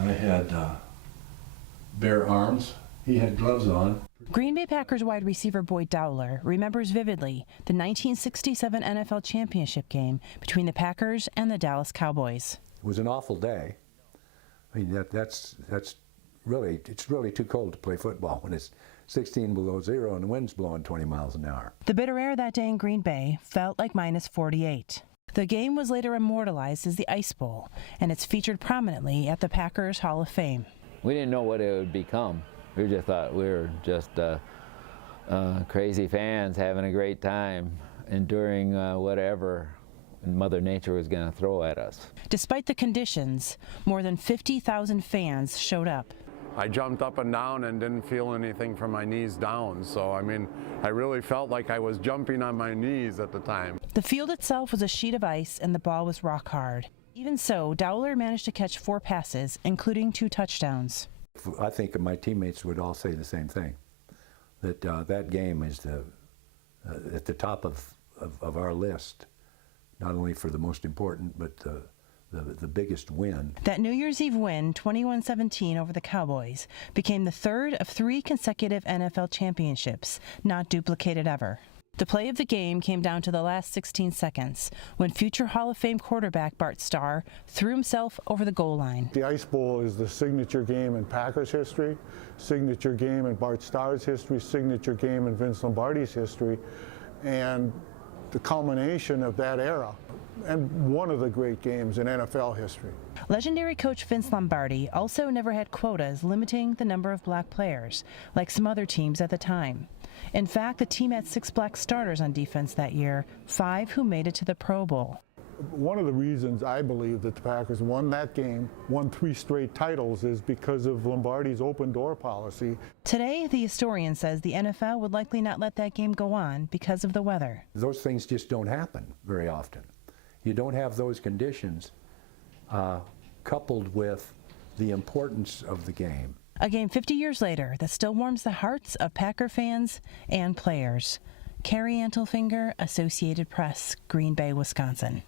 I had bare arms. He had gloves on. Green Bay Packers wide receiver Boyd Dowler remembers vividly the 1967 NFL championship game between the Packers and the Dallas Cowboys. It was an awful day. I mean, that's really, it's really too cold to play football when it's 16 below zero and the wind's blowing 20 miles an hour. The bitter air that day in Green Bay felt like minus 48. The game was later immortalized as the Ice Bowl, and it's featured prominently at the Packers Hall of Fame. We didn't know what it would become. We just thought we were just crazy fans having a great time, enduring whatever Mother Nature was going to throw at us. Despite the conditions, more than 50,000 fans showed up. I jumped up and down and didn't feel anything from my knees down. So, I mean, I really felt like I was jumping on my knees at the time. The field itself was a sheet of ice and the ball was rock hard. Even so, Dowler managed to catch 4 passes, including 2 touchdowns. I think my teammates would all say the same thing, that that game is at the top of our list, not only for the most important, but the biggest win. That New Year's Eve win, 21-17 over the Cowboys, became the third of 3 consecutive NFL championships, not duplicated ever. The play of the game came down to the last 16 seconds when future Hall of Fame quarterback Bart Starr threw himself over the goal line. The Ice Bowl is the signature game in Packers history, signature game in Bart Starr's history, signature game in Vince Lombardi's history, and the culmination of that era, and one of the great games in NFL history. Legendary coach Vince Lombardi also never had quotas limiting the number of black players, like some other teams at the time. In fact, the team had 6 black starters on defense that year, 5 who made it to the Pro Bowl. One of the reasons I believe that the Packers won that game, won 3 straight titles, is because of Lombardi's open door policy. Today, the historian says the NFL would likely not let that game go on because of the weather. Those things just don't happen very often. You don't have those conditions coupled with the importance of the game. A game 50 years later that still warms the hearts of Packer fans and players. Carrie Antelfinger, Associated Press, Green Bay, Wisconsin.